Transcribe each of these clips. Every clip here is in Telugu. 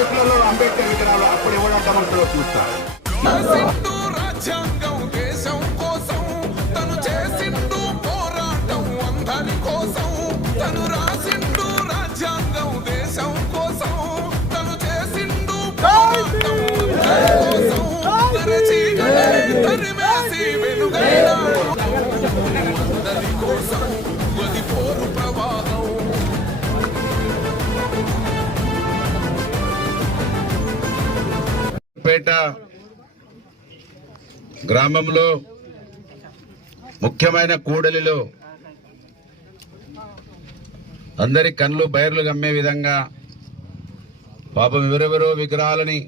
ప్లేట్లలో అంబేద్కర్ విగ్రహాలు అప్పుడు ఎవడంటామంటారో చూస్తా చూస్తారు. రాజ్యాంగం కోసం తను చేసిండు పేట గ్రామంలో ముఖ్యమైన కూడలిలో అందరి కళ్ళు బయర్లు గమ్మే విధంగా పాపం ఎవరెవరో విగ్రహాలని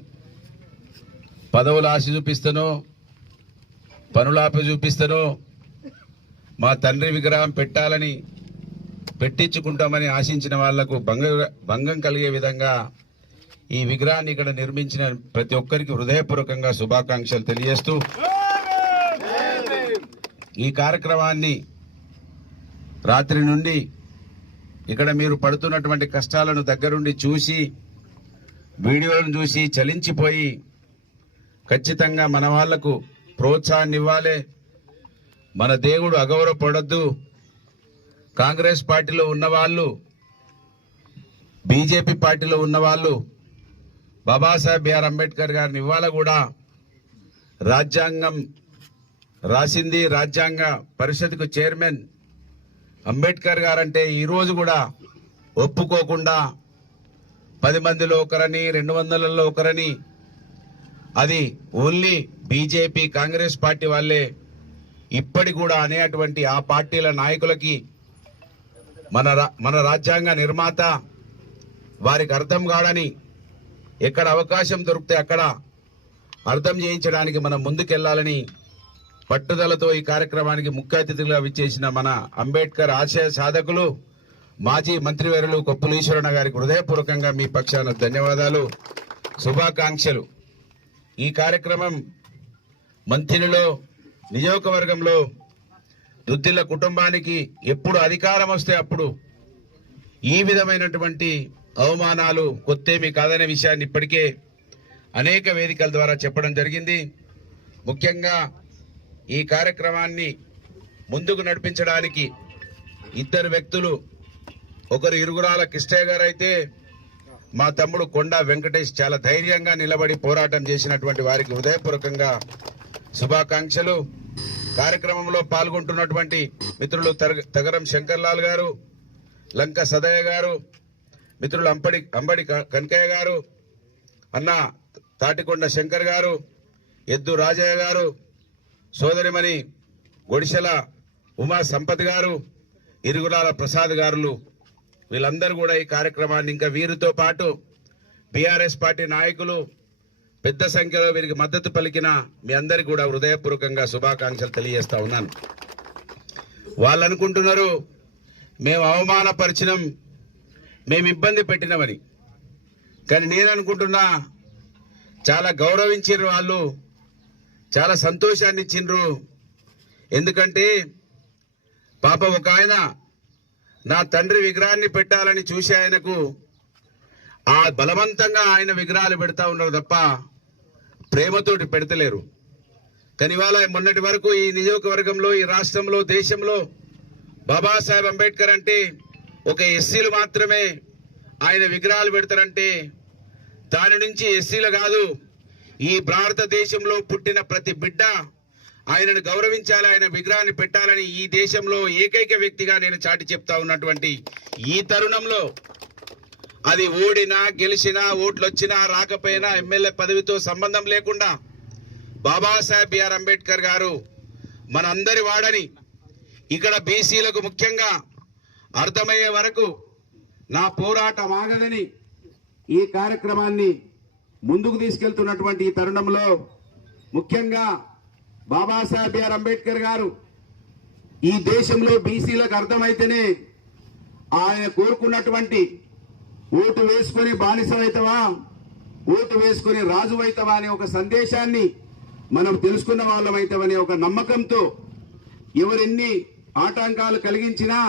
పదవులు ఆశ చూపిస్తానో పనులాపి చూపిస్తాను మా తండ్రి విగ్రహం పెట్టాలని పెట్టించుకుంటామని ఆశించిన వాళ్ళకు భంగ భంగం కలిగే విధంగా ఈ విగ్రహాన్ని ఇక్కడ నిర్మించిన ప్రతి ఒక్కరికి హృదయపూర్వకంగా శుభాకాంక్షలు తెలియజేస్తూ ఈ కార్యక్రమాన్ని రాత్రి నుండి ఇక్కడ మీరు పడుతున్నటువంటి కష్టాలను దగ్గరుండి చూసి వీడియోలను చూసి చలించిపోయి ఖచ్చితంగా మన వాళ్ళకు ప్రోత్సాహాన్ని ఇవ్వాలి. మన దేవుడు అగౌరవపడద్దు. కాంగ్రెస్ పార్టీలో ఉన్నవాళ్ళు బీజేపీ పార్టీలో ఉన్నవాళ్ళు బాబాసాహెబ్ బిఆర్ అంబేద్కర్ గారిని ఇవాళ కూడా రాజ్యాంగం రాసింది రాజ్యాంగ పరిషత్కు చైర్మన్ అంబేద్కర్ గారంటే ఈరోజు కూడా ఒప్పుకోకుండా పది మందిలో ఒకరని రెండు వందలలో ఒకరని అది ఓన్లీ బీజేపీ కాంగ్రెస్ పార్టీ వాళ్ళే. ఇప్పటి కూడా అనేటువంటి ఆ పార్టీల నాయకులకి మన రా- మన రాజ్యాంగ నిర్మాత వారికి అర్థం కాడని ఎక్కడ అవకాశం దొరికితే అక్కడ అర్థం చేయించడానికి మనం ముందుకెళ్ళాలని పట్టుదలతో ఈ కార్యక్రమానికి ముఖ్య అతిథులుగా విచ్చేసిన మన అంబేద్కర్ ఆశయ సాధకులు మాజీ మంత్రివర్యులు కొప్పుల ఈశ్వరణ గారికి హృదయపూర్వకంగా మీ పక్షాన ధన్యవాదాలు శుభాకాంక్షలు. ఈ కార్యక్రమం మంత్రిలో నియోజకవర్గంలో దుద్దిల్ల కుటుంబానికి ఎప్పుడు అధికారం వస్తే అప్పుడు ఈ విధమైనటువంటి అవమానాలు కొత్తేమి కాదనే విషయాన్ని ఇప్పటికే అనేక వేదికల ద్వారా చెప్పడం జరిగింది. ముఖ్యంగా ఈ కార్యక్రమాన్ని ముందుకు నడిపించడానికి ఇద్దరు వ్యక్తులు ఒకరు ఇరుగురాల కిష్టయ్య గారు అయితే మా తమ్ముడు కొండా వెంకటేష్ చాలా ధైర్యంగా నిలబడి పోరాటం చేసినటువంటి వారికి హృదయపూర్వకంగా శుభాకాంక్షలు. కార్యక్రమంలో పాల్గొంటున్నటువంటి మిత్రులు తగ- తగరం శంకర్లాల్ గారు లంక సదయ్య గారు మిత్రులు అంబడి అంబడి క- కనకయ్య గారు అన్న తాటికొండ శంకర్ గారు ఎద్దు రాజయ్య గారు సోదరిమణి గొడిసెల ఉమా సంపత్ గారు ఇరుగులాల ప్రసాద్ గారులు వీళ్ళందరూ కూడా ఈ కార్యక్రమాన్ని ఇంకా వీరితో పాటు బీఆర్ఎస్ పార్టీ నాయకులు పెద్ద సంఖ్యలో వీరికి మద్దతు పలికిన మీ అందరికీ కూడా హృదయపూర్వకంగా శుభాకాంక్షలు తెలియజేస్తా ఉన్నాను. వాళ్ళు అనుకుంటున్నారు మేము అవమానపరిచినాం మేము ఇబ్బంది పెట్టినామని కానీ నేను అనుకుంటున్నా చాలా గౌరవించారు వాళ్ళు చాలా సంతోషాన్ని ఇచ్చిండ్రు ఎందుకంటే పాప ఒక ఆయన నా తండ్రి విగ్రహాన్ని పెట్టాలని చూసి ఆయనకు ఆ బలవంతంగా ఆయన విగ్రహాలు పెడతా ఉన్నారు తప్ప ప్రేమతోటి పెడతలేరు. కానీ ఇవాళ మొన్నటి వరకు ఈ నియోజకవర్గంలో ఈ రాష్ట్రంలో దేశంలో బాబాసాహెబ్ అంబేద్కర్ అంటే ఒక ఎస్సీలు మాత్రమే ఆయన విగ్రహాలు పెడతారంటే దాని నుంచి ఎస్సీలు కాదు ఈ భారతదేశంలో పుట్టిన ప్రతి బిడ్డ ఆయనను గౌరవించాలి ఆయన విగ్రహాన్ని పెట్టాలని ఈ దేశంలో ఏకైక వ్యక్తిగా నేను చాటి చెప్తా ఉన్నటువంటి ఈ తరుణంలో అది ఓడినా గెలిచినా ఓట్లు వచ్చినా రాకపోయినా ఎమ్మెల్యే పదవితో సంబంధం లేకుండా బాబాసాహెబ్ బిఆర్ అంబేద్కర్ గారు మనందరి వాడని ఇక్కడ బీసీలకు ముఖ్యంగా అర్థమయ్యే వరకు నా పోరాటం ఆగదని ఈ కార్యక్రమాన్ని ముందుకు తీసుకెళ్తున్నటువంటి ఈ తరుణంలో ముఖ్యంగా బాబాసాహెబ్ బిఆర్ అంబేద్కర్ గారు ఈ దేశంలో బీసీలకు అర్థమైతేనే ఆయన కోరుకున్నటువంటి ఓటు వేసుకొని బానిసమైతవా ఓటు వేసుకొని రాజు అనే ఒక సందేశాన్ని మనం తెలుసుకున్న వాళ్ళమైతామనే ఒక నమ్మకంతో ఎవరెన్ని ఆటంకాలు కలిగించినా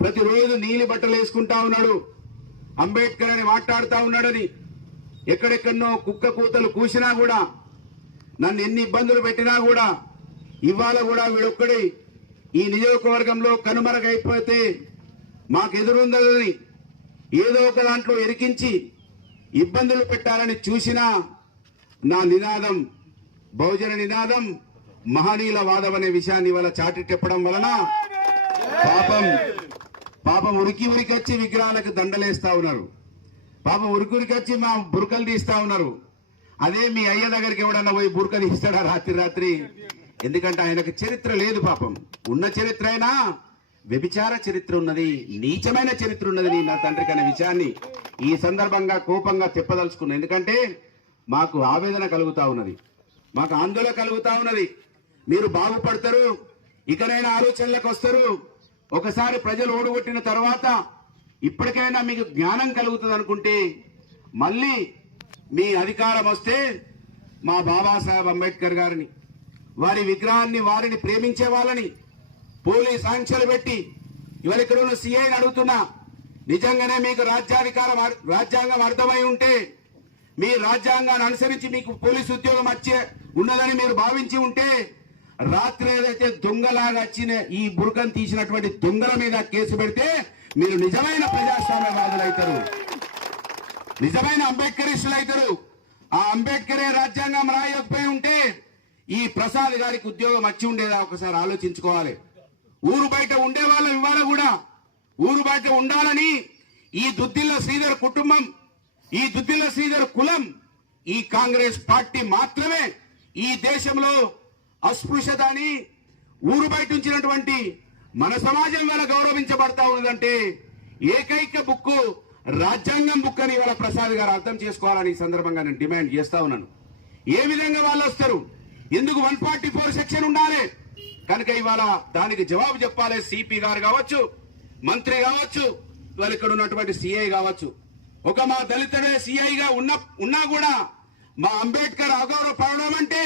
ప్రతిరోజు నీలి బట్టలు వేసుకుంటా ఉన్నాడు. అంబేద్కర్ అని మాట్లాడుతూ ఉన్నాడని. ఎక్కడెక్కడో కుక్క కూతలు కూసినా కూడా నన్ను ఎన్ని ఇబ్బందులు పెట్టినా కూడా ఇవాళ కూడా వీడొక్కడి ఈ నియోజకవర్గంలో కనుమరుగైపోతే మాకు ఎదురుందని ఏదో ఒక దాంట్లో ఎరికించి ఇబ్బందులు పెట్టాలని చూసినా నా నినాదం బహుజన నినాదం మహనీయుల వాదం అనే విషయాన్ని ఇవాళ చాటి చెప్పడం వలన పాపం పాపం ఉరికి ఉరికి వచ్చి విగ్రహాలకు దండలేస్తా ఉన్నారు. పాపం ఉరికి ఉరికి వచ్చి మా బురకలు తీస్తా ఉన్నారు. అదే మీ అయ్య దగ్గరికి ఎవడన్నా పోయి బురక తీస్తాడా రాత్రి రాత్రి? ఎందుకంటే ఆయనకు చరిత్ర లేదు పాపం. ఉన్న చరిత్ర అయినా వ్యభిచార చరిత్ర ఉన్నది నీచమైన చరిత్ర ఉన్నది నీ నా తండ్రికి అనే విషయాన్ని ఈ సందర్భంగా కోపంగా చెప్పదలుచుకున్నా. ఎందుకంటే మాకు ఆవేదన కలుగుతా ఉన్నది. మాకు ఆందోళన కలుగుతా ఉన్నది. మీరు బాగుపడతారు ఇకనైనా ఆలోచనలకు వస్తారు. ఒకసారి ప్రజలు ఓడగొట్టిన తర్వాత ఇప్పటికైనా మీకు జ్ఞానం కలుగుతుంది అనుకుంటే మళ్ళీ మీ అధికారం వస్తే మా బాబాసాహెబ్ అంబేద్కర్ గారిని వారి విగ్రహాన్ని వారిని ప్రేమించే వాళ్ళని పోలీస్ ఆంక్షలు పెట్టి ఇవాళ ఇక్కడ ఉన్న సీఐని అడుగుతున్నా. నిజంగానే మీకు రాజ్యాధికారం రాజ్యాంగం అర్థమై ఉంటే మీ రాజ్యాంగాన్ని అనుసరించి మీకు పోలీసు ఉద్యోగం వచ్చే ఉన్నదని మీరు భావించి ఉంటే రాత్రి ఏదైతే దొంగలాగా వచ్చిన ఈ బురకం తీసినటువంటి దొంగల మీద కేసు పెడితే మీరు నిజమైన ప్రజాస్వామ్యవాదులు అవుతారు నిజమైన అంబేద్కరిస్టులు అవుతారు ఆ అంబేద్కరే రాజ్యాంగం రాయకపోయి ఉంటే ఈ ప్రసాద్ గారికి ఉద్యోగం వచ్చి ఉండేదా ఒకసారి ఆలోచించుకోవాలి. ఊరు బయట ఉండే వాళ్ళం ఇవాళ కూడా ఊరు బయట ఉండాలని ఈ దుద్దిల్ల శ్రీధర్ కుటుంబం ఈ దుద్దిల్ల శ్రీధర్ కులం ఈ కాంగ్రెస్ పార్టీ మాత్రమే ఈ దేశంలో అస్పృశ్యత అని ఊరు బయట ఉంచినటువంటి మన సమాజం వల్ల గౌరవించబడతా ఉన్నదంటే ఏకైక బుక్కు రాజ్యాంగం బుక్ అని ఇవాళ ప్రసాద్ గారు అర్థం చేసుకోవాలని ఈ సందర్భంగా నేను డిమాండ్ చేస్తా ఉన్నాను. ఏ విధంగా వాళ్ళు వస్తారు? ఎందుకు వన్ ఫార్టీ ఫోర్ సెక్షన్ ఉండాలి? కనుక ఇవాళ దానికి జవాబు చెప్పాలి సిపి గారు కావచ్చు మంత్రి కావచ్చు ఇవాళ ఇక్కడ ఉన్నటువంటి సిఐ కావచ్చు. ఒక మా దళితుడే సిఐగా ఉన్న ఉన్నా కూడా మా అంబేద్కర్ అగౌరవ పడడం అంటే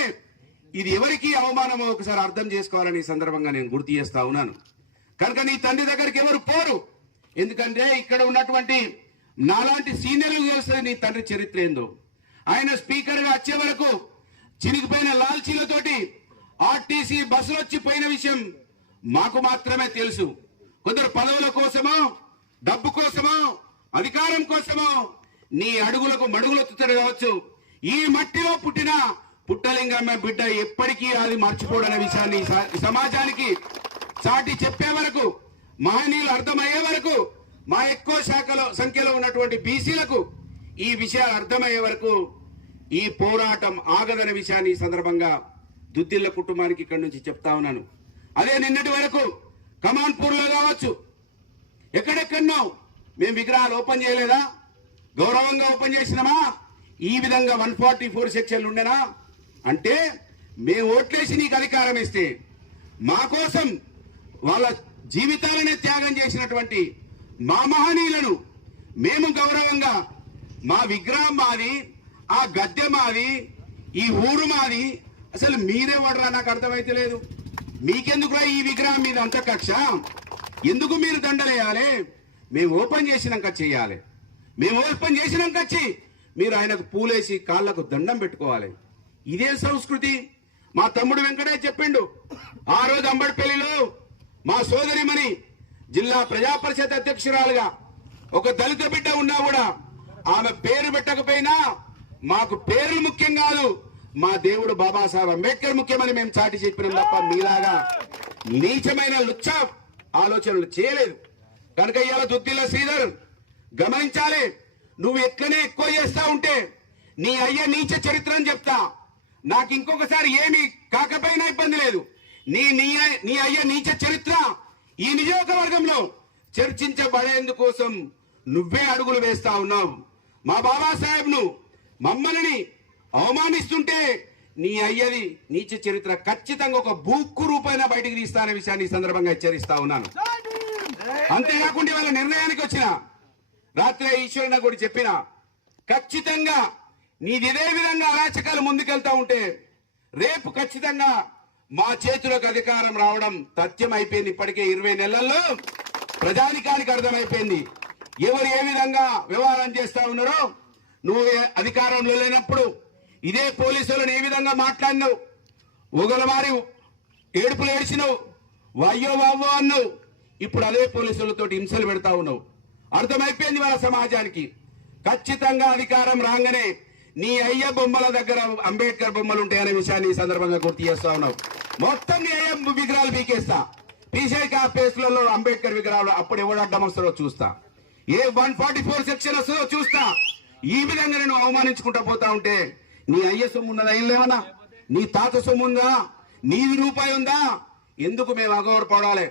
ఇది ఎవరికి అవమానమో ఒకసారి అర్థం చేసుకోవాలని ఈ సందర్భంగా నేను గుర్తు చేస్తా ఉన్నాను. కనుక నీ తండ్రి దగ్గరికి ఎవరు పోరు? ఎందుకంటే ఇక్కడ ఉన్నటువంటి నాలాంటి సీనియర్లు చేస్తే నీ తండ్రి చరిత్ర ఏందో? ఆయన స్పీకర్గా వచ్చే వరకు చినిగిపోయిన లాల్చీలతోటి ఆర్టీసీ బస్సులు వచ్చి పోయిన విషయం మాకు మాత్రమే తెలుసు. కొందరు పదవుల కోసమో డబ్బు కోసమో అధికారం కోసమో నీ అడుగులకు మడుగులెత్తుతాడు కావచ్చు. ఈ మట్టిలో పుట్టిన పుట్టలింగమ్మ బిడ్డ ఎప్పటికీ అది మర్చిపోడనే విషయాన్ని స- సమాజానికి చాటి చెప్పే వరకు మహనీయులు అర్థమయ్యే వరకు మా ఎక్కువ శాఖలో సంఖ్యలో ఉన్నటువంటి బీసీలకు ఈ విషయాలు అర్థమయ్యే వరకు ఈ పోరాటం ఆగదనే విషయాన్ని సందర్భంగా దుద్దిల్ల కుటుంబానికి ఇక్కడి నుంచి చెప్తా ఉన్నాను. అదే నిన్నటి వరకు కమాన్పూర్లో కావచ్చు ఎక్కడెక్కడో మేము విగ్రహాలు ఓపెన్ చేయలేదా? గౌరవంగా ఓపెన్ చేసినామా? ఈ విధంగా వన్ ఫార్టీ ఫోర్ సెక్షన్లు ఉండేనా? అంటే మేము ఓట్లేసి నీకు అధికారం ఇస్తే మా కోసం వాళ్ళ జీవితాలనే త్యాగం చేసినటువంటి మా మహనీయులను మేము గౌరవంగా మా విగ్రహం మాది ఆ గద్దె మాది ఈ ఊరు మాది. అసలు మీరే వడరా? నాకు అర్థమైతే లేదు. మీకెందుకురా ఈ విగ్రహం మీద అంత కక్ష? ఎందుకు మీరు దండలేయాలి? మేము ఓపెన్ చేసినాక చేయాలి. మేము ఓపెన్ చేసినాక వచ్చి మీరు ఆయనకు పూలేసి కాళ్ళకు దండం పెట్టుకోవాలి. ఇదే సంస్కృతి. మా తమ్ముడు వెంకటే చెప్పిండు. ఆ రోజు అంబడిపల్లిలో మా సోదరిమణి జిల్లా ప్రజా పరిషత్ అధ్యక్షురాలుగా ఒక దళిత బిడ్డ ఉన్నా కూడా ఆమె పేరు పెట్టకపోయినా మాకు పేర్లు ముఖ్యం కాదు. మా దేవుడు బాబాసాహెబ్ అంబేద్కర్ ముఖ్యమని మేము చాటి చెప్పినాం తప్ప మీలాగా నీచమైన లుచ్చ ఆలోచనలు చేయలేదు. కనుక ఇవాళ దుద్దిల్ల శ్రీధర్ గమనించాలి. నువ్వు ఎట్లనే ఎక్కువ చేస్తా ఉంటే నీ అయ్య నీచ చరిత్ర అని చెప్తా. నాకు ఇంకొకసారి ఏమి కాకపోయినా ఇబ్బంది లేదు. నీ నీ అయ్య- నీ అయ్య నీచ చరిత్ర ఈ నియోజకవర్గంలో చర్చించబడేందుకోసం నువ్వే అడుగులు వేస్తా ఉన్నావు. మా బాబాసాహెబ్ను మమ్మల్ని అవమానిస్తుంటే నీ అయ్యది నీచ చరిత్ర ఖచ్చితంగా ఒక బూక్కు రూపాయన బయటికి తీస్తానే విషయాన్ని ఈ సందర్భంగా హెచ్చరిస్తా ఉన్నాను. అంతేకాకుండా వాళ్ళ నిర్ణయానికి వచ్చిన రాత్రి ఈశ్వరుని కూడా చెప్పిన ఖచ్చితంగా నీది ఇదే విధంగా అరాచకాలు ముందుకెళ్తా ఉంటే రేపు ఖచ్చితంగా మా చేతిలోకి అధికారం రావడం తథ్యం అయిపోయింది ఇప్పటికే ఇరవై నెలల్లో ప్రజానికానికి అర్థమైపోయింది. ఎవరు ఏ విధంగా వ్యవహారం చేస్తా ఉన్నారో నువ్వు అధికారంలో లేనప్పుడు ఇదే పోలీసులను ఏ విధంగా మాట్లాడినావు? ఒగలవారి ఏడుపులు ఏడ్చినావు. వాయ్యో వావ్వో అన్నావు. ఇప్పుడు అదే పోలీసులతో హింసలు పెడతా ఉన్నావు. అర్థమైపోయింది వాళ్ళ సమాజానికి. ఖచ్చితంగా అధికారం రాగానే నీ అయ్య బొమ్మల దగ్గర అంబేద్కర్ బొమ్మలు ఉంటాయనే విషయాన్ని ఈ సందర్భంగా గుర్తు చేస్తా ఉన్నావు. మొత్తం నీ అయ్య విగ్రహాలు పీకేస్తా. పీసేక ప్లేస్లలో అంబేద్కర్ విగ్రహాలు అప్పుడు ఎవడు అడ్డం వస్తారో చూస్తా. ఏ వన్ ఫార్టీ ఫోర్ సెక్షన్ వస్తుందో చూస్తా. ఈ విధంగా నేను అవమానించుకుంటా పోతా ఉంటే నీ అయ్య సొమ్ము ఉన్నదా? ఏం లేవనా? నీ తాత సొమ్ము ఉందా? నీది రూపాయి ఉందా? ఎందుకు మేము అగౌరపడాలి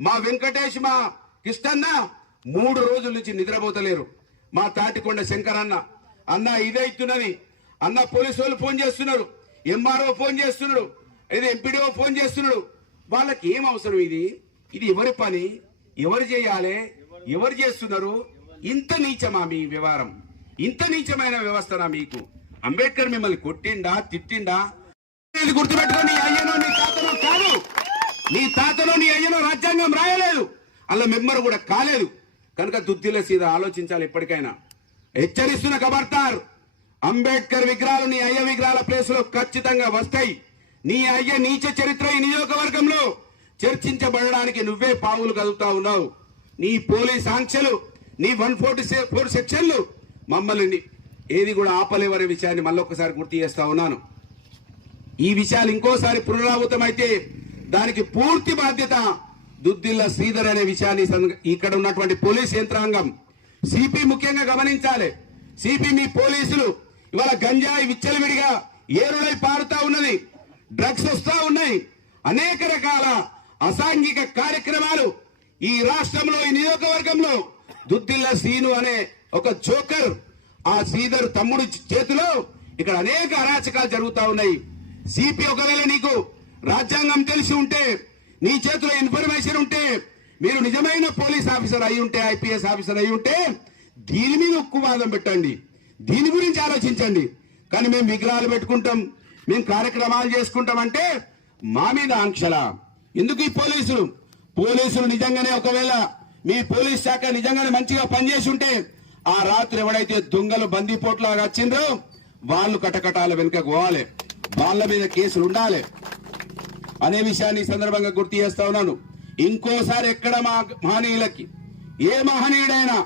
మా వెంకటేష్ మా కిష్టన్న మూడు రోజుల నుంచి నిద్రపోతలేరు. మా తాటికొండ శంకరన్న అన్న ఇదైతున్నది అన్న పోలీసు వాళ్ళు ఫోన్ చేస్తున్నారు. ఎంఆర్ఓ ఫోన్ చేస్తున్నాడు. లేదా ఎంపీడీఓ ఫోన్ చేస్తున్నాడు. వాళ్ళకి ఏం అవసరం ఇది? ఇది ఎవరి పని? ఎవరు చేయాలి? ఎవరు చేస్తున్నారు? ఇంత నీచమా మీ వ్యవహారం? ఇంత నీచమైన వ్యవస్థనా మీకు? అంబేద్కర్ మిమ్మల్ని కొట్టిండా? తిట్టిండా? ఇది నీ అయ్యనో నీ తాతనో కాదు. నీ తాతనో నీ అయ్యనో రాజ్యాంగం రాయలేదు. అలా మెంబర్ కూడా కాలేదు. కనుక దుద్దిల సీదా ఆలోచించాలి ఎప్పటికైనా. హెచ్చరిస్తున్న ఖబర్దార్ అంబేద్కర్ విగ్రహాలు నీ అయ్య విగ్రహాల ప్లేస్లో ఖచ్చితంగా వస్తాయి. నీ అయ్య నీచ చరిత్ర ఈ నియోజకవర్గంలో చర్చించబడడానికి నువ్వే పావులు కదులుతా ఉన్నావు. నీ పోలీస్ ఆంక్షలు నీ వన్ ఫోర్టీ ఫోర్ సెక్షన్లు మమ్మల్ని ఏది కూడా ఆపలేవనే విషయాన్ని మళ్ళొకసారి గుర్తు చేస్తా ఉన్నాను. ఈ విషయాలు ఇంకోసారి పునరావృతమైతే దానికి పూర్తి బాధ్యత దుద్దిల్ల శ్రీధర్ అనే విషయాన్ని ఇక్కడ ఉన్నటువంటి పోలీస్ యంత్రాంగం సిపి ముఖ్యంగా గమనించాలి. సిపి మీ పోలీసులు ఇవాళ గంజాయి విచ్చలవిడిగా ఏరుడై పారుతా ఉన్నది. డ్రగ్స్ వస్తా ఉన్నాయి. అనేక రకాల అసాంఘిక కార్యక్రమాలు ఈ రాష్ట్రంలో ఈ నియోజకవర్గంలో దుద్దిల్ల శ్రీను అనే ఒక జోకర్ ఆ శ్రీధర్ తమ్ముడు చేతిలో ఇక్కడ అనేక అరాచకాలు జరుగుతా ఉన్నాయి. సిపి ఒకవేళ నీకు రాజ్యాంగం తెలిసి ఉంటే నీ చేతిలో ఇన్ఫర్మేషన్ ఉంటే మీరు నిజమైన పోలీస్ ఆఫీసర్ అయి ఉంటే ఐపీఎస్ ఆఫీసర్ అయి ఉంటే దీని మీద ఉక్కువాదం పెట్టండి. దీని గురించి ఆలోచించండి. కానీ మేము విగ్రహాలు పెట్టుకుంటాం మేము కార్యక్రమాలు చేసుకుంటాం అంటే మా మీద ఆంక్షల. ఎందుకు ఈ పోలీసులు? పోలీసులు నిజంగానే ఒకవేళ మీ పోలీస్ శాఖ నిజంగానే మంచిగా పనిచేసి ఉంటే ఆ రాత్రి ఎవడైతే దొంగలు బందీపోట్లాగా వచ్చిండ్రో వాళ్ళు కటకటాల వెనుక పోవాలి. వాళ్ళ మీద కేసులు ఉండాలి. అనే విషయాన్ని సందర్భంగా గుర్తు చేస్తా ఉన్నాను. ఇంకోసారి ఎక్కడ మా మహనీయులకి? ఏ మహనీయుడైనా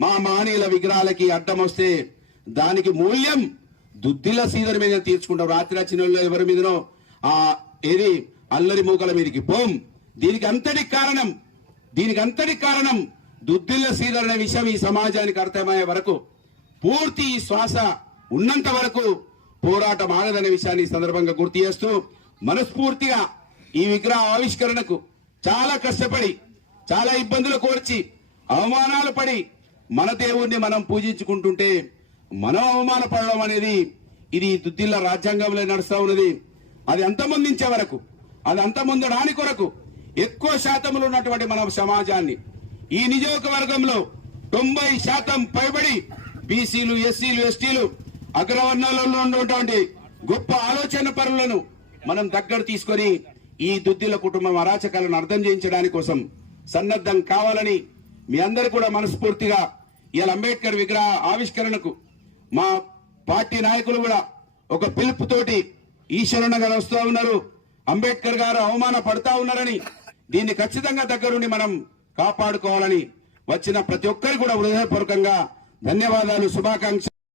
మా మహనీయుల విగ్రహాలకి అడ్డం వస్తే దానికి మూల్యం దుద్దిల సీదర్ మీద తీర్చుకుంటాం. రాత్రి వచ్చిన ఎవరి మీదనో ఆ ఏది? అల్లరి మూకల మీదకి పోం. దీనికి అంతటి కారణం దీనికి అంతటి కారణం దుద్దిల్ల సీదర్ అనే విషయం ఈ సమాజానికి అర్థమయ్యే వరకు పూర్తి ఈ శ్వాస ఉన్నంత వరకు పోరాటం ఆగదనే విషయాన్ని ఈ సందర్భంగా గుర్తు చేస్తూ మనస్ఫూర్తిగా ఈ విగ్రహ ఆవిష్కరణకు చాలా కష్టపడి చాలా ఇబ్బందులు కోర్చి అవమానాలు పడి మన దేవుణ్ణి మనం పూజించుకుంటుంటే మనం అవమానపడడం అనేది ఇది దుద్దిల్ల రాజ్యాంగంలో నడుస్తూ ఉన్నది. అది అంతమొందించే వరకు అది అంతమొందడాని కొరకు ఎక్కువ శాతంలో ఉన్నటువంటి మన సమాజాన్ని ఈ నియోజకవర్గంలో తొంభై శాతం పైబడి బీసీలు ఎస్సీలు ఎస్టీలు అగ్రవర్ణాలలో ఉన్నటువంటి గొప్ప ఆలోచన పరులను మనం దగ్గర తీసుకొని ఈ దుద్దిల కుటుంబం అరాచకాలను అర్థం చేయించడానికి కోసం సన్నద్ధం కావాలని మీ అందరు కూడా మనస్ఫూర్తిగా ఇలా అంబేద్కర్ విగ్రహ ఆవిష్కరణకు మా పార్టీ నాయకులు కూడా ఒక పిలుపుతోటి ఈశ్వరనగా వస్తూ ఉన్నారు. అంబేద్కర్ గారు అవమాన పడతా ఉన్నారని దీన్ని ఖచ్చితంగా దగ్గరుండి మనం కాపాడుకోవాలని వచ్చిన ప్రతి ఒక్కరు కూడా హృదయపూర్వకంగా ధన్యవాదాలు శుభాకాంక్ష